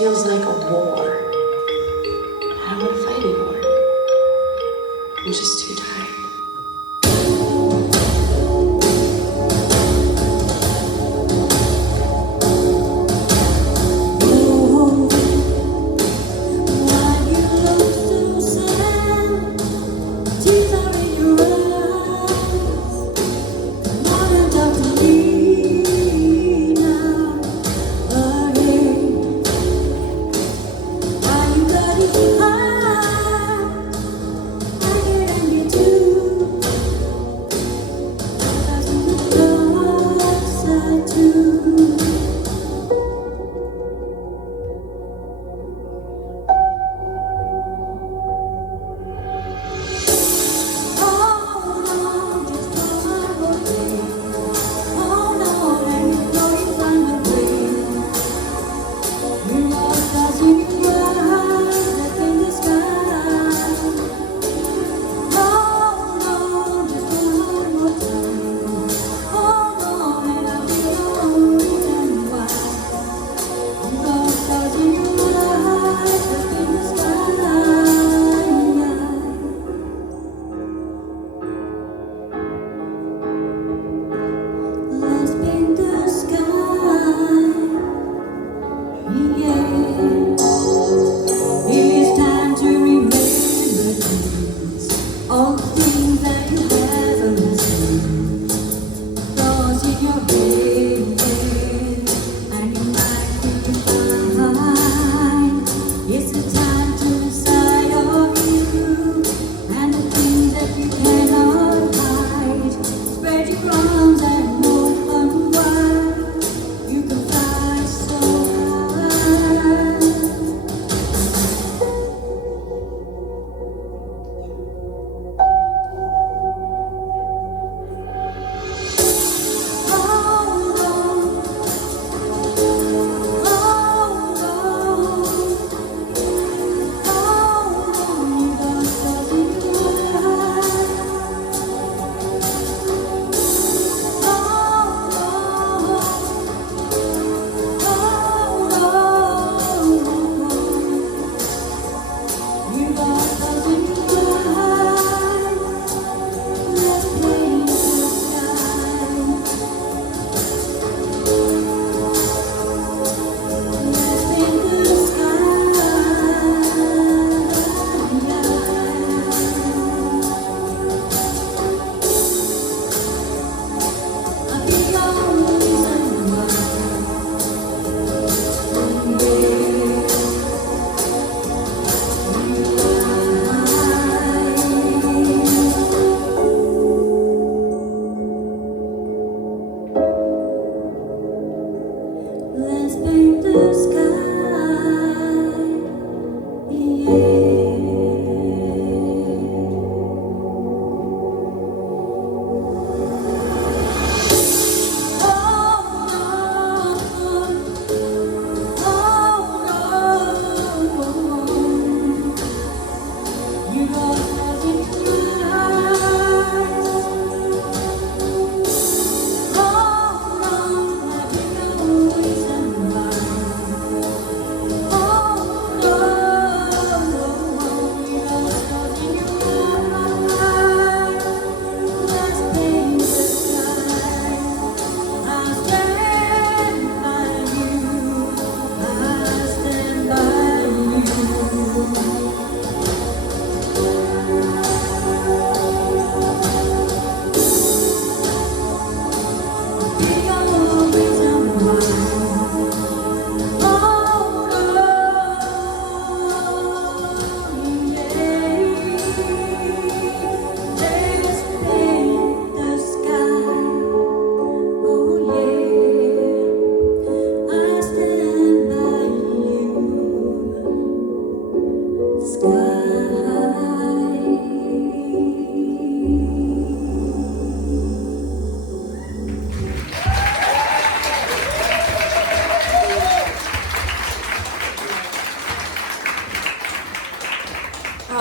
feels like a war. I don't want to fight anymore. I'm just too tired.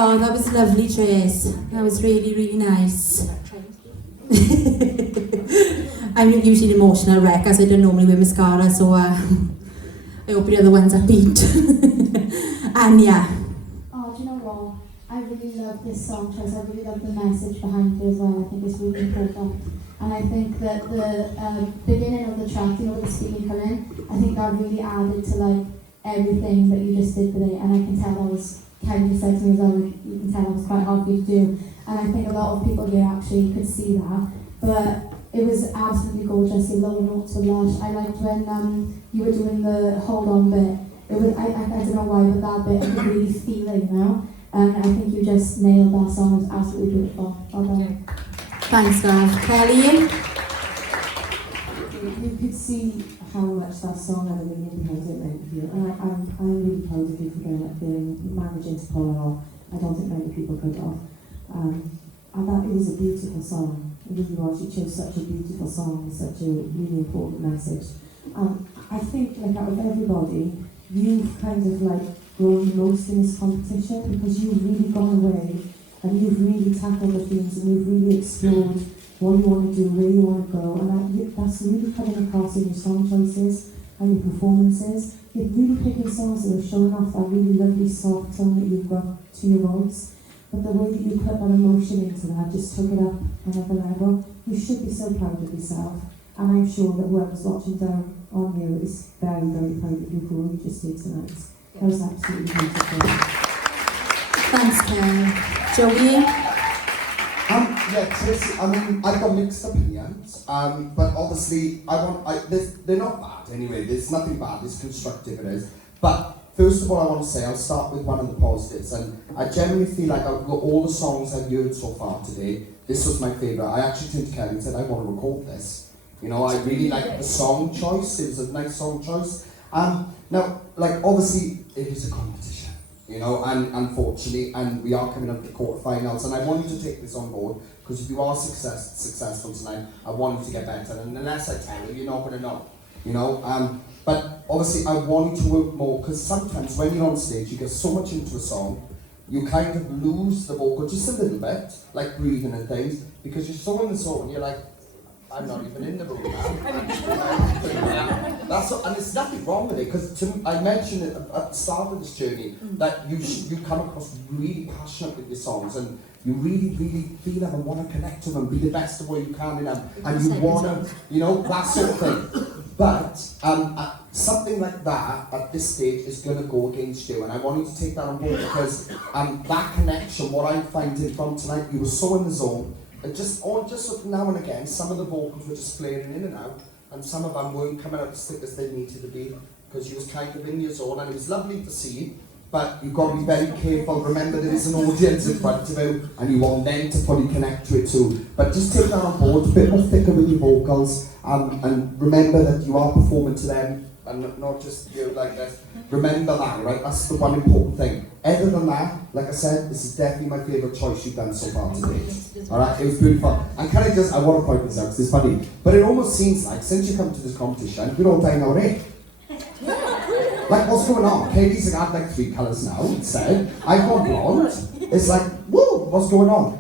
Oh, that was lovely, Trace. That was really, really nice. I'm usually an emotional wreck, as I don't normally wear mascara, so I I hope the other one's upbeat. Anya. Oh, do you know what? I really love this song choice. I really love the message behind it as well. I think it's really important. And I think that the beginning of the track, you know, with the speaking come in, I think that really added to like everything that you just did today. And I can tell that was, Kevin just said to me as well, like, you can tell it was quite hard for you to do. And I think a lot of people here actually could see that. But it was absolutely gorgeous. Your lower notes were lush. I liked when you were doing the hold on bit. It was, I don't know why, but that bit I could really feel it, you know. And I think you just nailed that song. It was absolutely beautiful. Well done. Thanks, Gav. Kelly? You could see how much that song had a meaning behind it meant to you. And I'm really proud of you for going up there and managing to pull it off. I don't think many people could have. And that it was a beautiful song. It really was. You chose such a beautiful song with such a really important message. I think, like, out of everybody, you've kind of like grown most in this competition because you've really gone away and you've really tackled the things and you've really explored what you want to do, where you want to go, and that's really coming across in your song choices and your performances. You're really picking songs that are showing off that really lovely soft tone that you've got to your voice, but the way that you put that emotion into that just took it up another level. You should be so proud of yourself, and I'm sure that whoever's watching down on you is very, very proud of you for what you just did tonight. That was absolutely beautiful. Thanks, Kelly. Joey? Yeah, Tracie, I mean, I've got mixed opinions, but obviously, they're not bad anyway, there's nothing bad, it's constructive, it is. But first of all, I want to say, I'll start with one of the positives, and I generally feel like out of all the songs I've heard so far today, this was my favourite. I actually turned to Kelly and said, I want to record this. You know, I really liked the song choice, it was a nice song choice. Now, like, obviously, it is a competition, you know, and unfortunately, and we are coming up to the quarterfinals, and I want you to take this on board, because if you are successful tonight, I want you to get better, and unless I tell you, you're not going to know, you know. But obviously, I want you to work more, because sometimes when you're on stage, you get so much into a song, you kind of lose the vocal just a little bit, like breathing and things, because you're so in the song, and you're like, I'm not even in the room now. And there's nothing wrong with it, because I mentioned it at the start of this journey, that you come across really passionate with your songs, and you really, really feel them and want to connect to them, be the best of what you can in them, and you want to, you know, that sort of thing. But something like that at this stage is going to go against you, and I want you to take that on board, because that connection, what I'm finding from tonight, you were so in the zone. And just now and again, some of the vocals were just flaring in and out, and some of them weren't coming out as thick as they needed to be, because you was kind of in your zone, and it was lovely to see, but you've got to be very careful. Remember, there is an audience in front of you, and you want them to fully connect to it too. But just take that on board, a bit more thicker with your vocals, and remember that you are performing to them, and not just you like this. Remember that, right? That's the one important thing. Other than that, like I said, this is definitely my favourite choice you've done so far today. Alright, it was beautiful. And can I want to point this out, because it's funny, but it almost seems like, since you come to this competition, you're all dying already. Like, what's going on? Katie's got like 3 colours now, instead. I've got blonde. It's like, whoa, what's going on?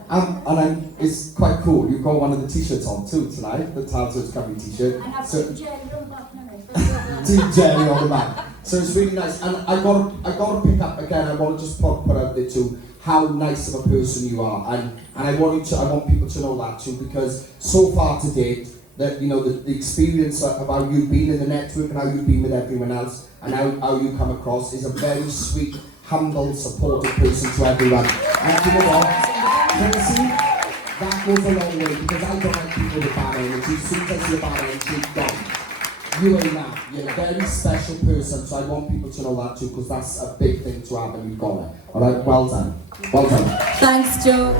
It's quite cool. You've got one of the t-shirts on too tonight, the Talsworth Company t-shirt. I have so, Jerry on the back. Team Jerry on the back. So it's really nice. And I got to pick up again, I want to just put out there too, how nice of a person you are. And I want people to know that too, because so far to date, that, you know, the experience of how you've been in the network and how you've been with everyone else, and how you come across is a very sweet, humble, supportive person to everyone. And you know what, Tracie, that goes a long way, because I don't like people with bad energy. As soon as I see a bad energy, gone. You ain't that. You're a very special person, so I want people to know that too, because that's a big thing to have, and you've got it. Alright, well done. Well done. Thanks, Joe.